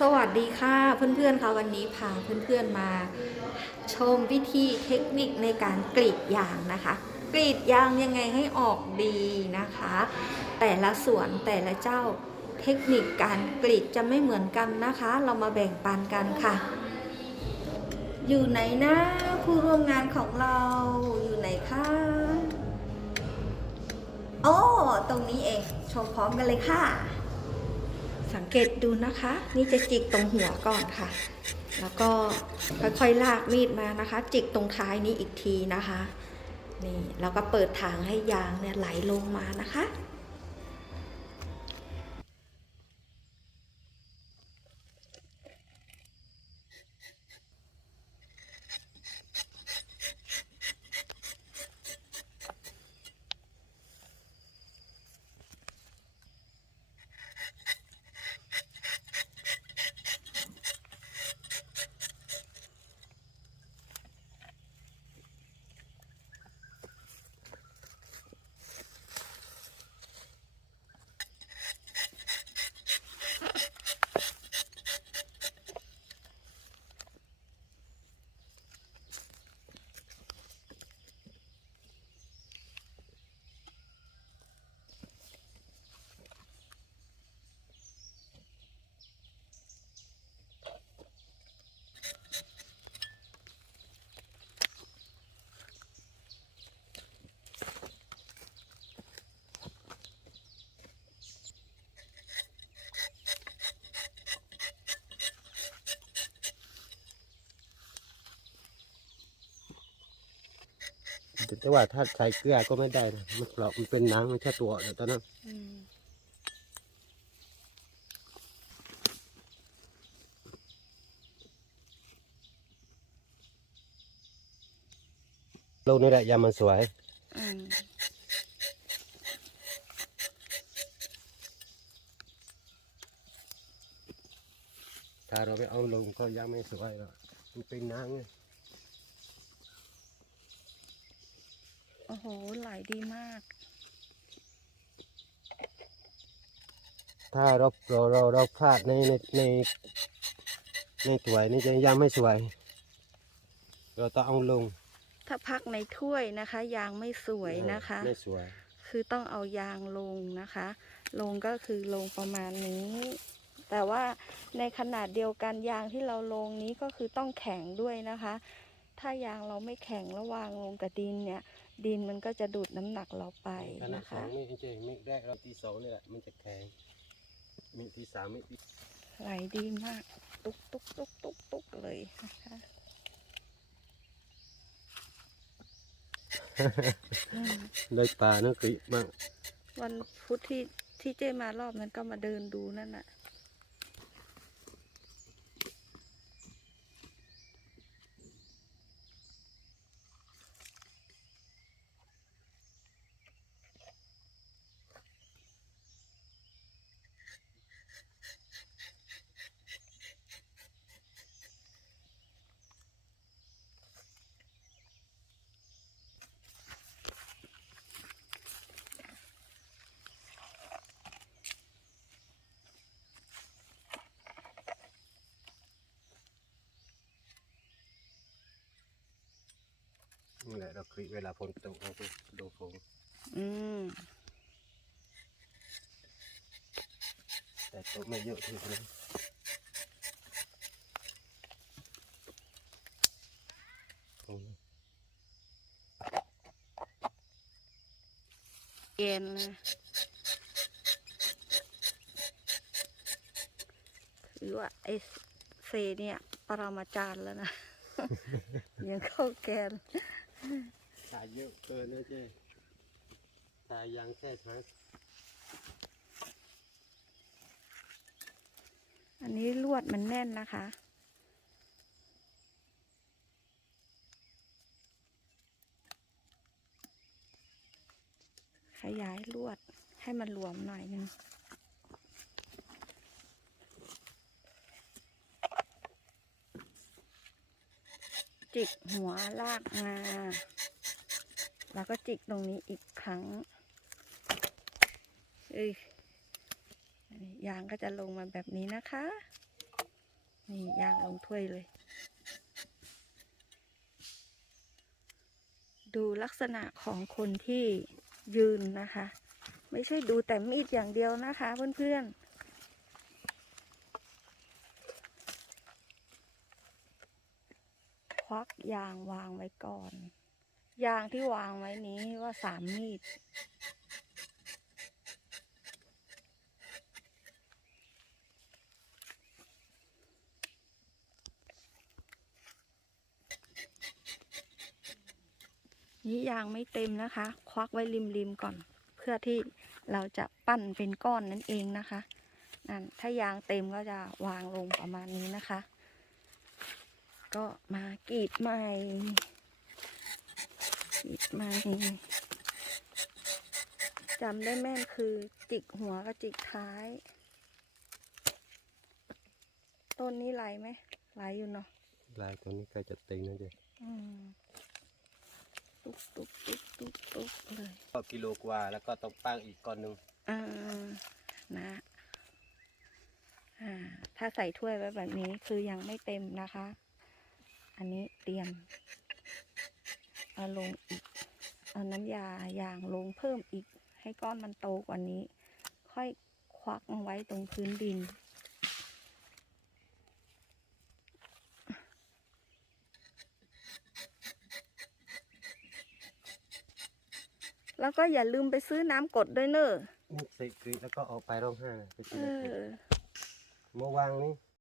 สวัสดีค่ะเพื่อนๆค่ะวันนี้พาเพื่อนๆมาชมวิธีเทคนิคในการกรีดยางนะคะ กรีดยางยังไงให้ออกดีนะคะ แต่ละสวนแต่ละเจ้าเทคนิคการกรีดจะไม่เหมือนกันนะคะ เรามาแบ่งปันกันค่ะ อยู่ไหนนะผู้ร่วมงานของเราอยู่ไหนคะโอ้ตรงนี้เองชมพร้อมกันเลยค่ะ สังเกตดูนะคะ นี่จะจิกตรงหัวก่อนค่ะ แล้วก็ค่อยๆลากมีดมานะคะ จิกตรงท้ายนี้อีกทีนะคะ นี่แล้วก็เปิดทางให้ยางเนี่ยไหลลงมานะคะ แต่ว่าถ้าใส่เกลือก็ไม่ได้นะมันเปราะมันเป็นหนังมันแค่ตัวเดี๋ยวตอนนั้นลูกนี่แหละยามันสวย อืมถ้าเราไม่เอาลงก็ยังไม่สวยหรอกมันเป็นหนังไง โอ้โห ไหลดีมาก ถ้าเราเราเราเราพลาดในในในในถ้วยนี่จะยังไม่สวย เราต้องเอาลง ถ้าพักในถ้วยนะคะ ยางไม่สวยนะคะ ไม่สวย คือต้องเอายางลงนะคะ ลงก็คือลงประมาณนี้ แต่ว่าในขนาดเดียวกันยางที่เราลงนี้ก็คือต้องแข็งด้วยนะคะ ถ้ายางเราไม่แข็งระวางลงกับดินเนี่ย ดินมันก็จะดูดน้ำหนักเราไปขนาดนะสอคะงมีดจริงๆมีดแรกเราตีสองนี่แหละมันจะแข็งมีดที่สามมีดที่ไหลดีมาก ตุ๊กตุ๊กตุ๊กตุ๊กตุ๊กเลยนะคะอืมได้ปลาเนื้อกริมากวันพุธที่ที่เจ้มารอบนั้นก็มาเดินดูนั่นน่ะ นี่แหละเรากริเวลาฝนตกเราก็ดูฝนอืมแต่ตกไม่เยอะทีนะเย็นเลยคือว่าไอ้เซเนี่ย ปรามาจารย์แล้วนะ ยังเข้าแกน ตายเยอะเกินเลยเจ๊ตายยางแค่ใช่ไหมอันนี้ลวดมันแน่นนะคะ ขยายลวดให้มันรวมหน่อยนึง จิกหัวลากมา แล้วก็จิกตรงนี้อีกครั้งเอ้ยยางก็จะลงมาแบบนี้นะคะ นี่ยางลงถ้วยเลย ดูลักษณะของคนที่ยืนนะคะ ไม่ใช่ดูแต่มีดอย่างเดียวนะคะเพื่อนๆ ควักยางวางไว้ก่อน ยางที่วางไว้นี้ว่าสามมีด นี่ยางไม่เต็มนะคะ ควักไว้ริมๆก่อน เพื่อที่เราจะปั้นเป็นก้อนนั่นเองนะคะนั่นถ้ายางเต็มก็จะวางลงประมาณนี้นะคะ ก็มากรีดใหม่กรีดใหม่จำได้แม่นคือจิกหัวกับจิกท้าย ต้นนี้ไหลไหมไหลอยู่เนาะลายตัวนี้ใกล้จะเต็งนะเจ๊อืมตุ๊กตุ๊กตุ๊กตุ๊กตุ๊กเลยก็กิโลกว่าแล้วก็ต้องปั้งอีกก้อนหนึ่งอ่านะ อ่า ถ้าใส่ถ้วยไว้แบบนี้คือยังไม่เต็มนะคะ อันนี้เตรียมเอาลงอีก เอาน้ำยายางลงเพิ่มอีก ให้ก้อนมันโตกว่านี้ ค่อยควักเอาไว้ตรงพื้นดิน แล้วก็อย่าลืมไปซื้อน้ำกรดด้วยเนอะ นี่ใส่กรีดแล้วก็เอาไปร้องไห้ไปเอกินอเมื่อวางนี้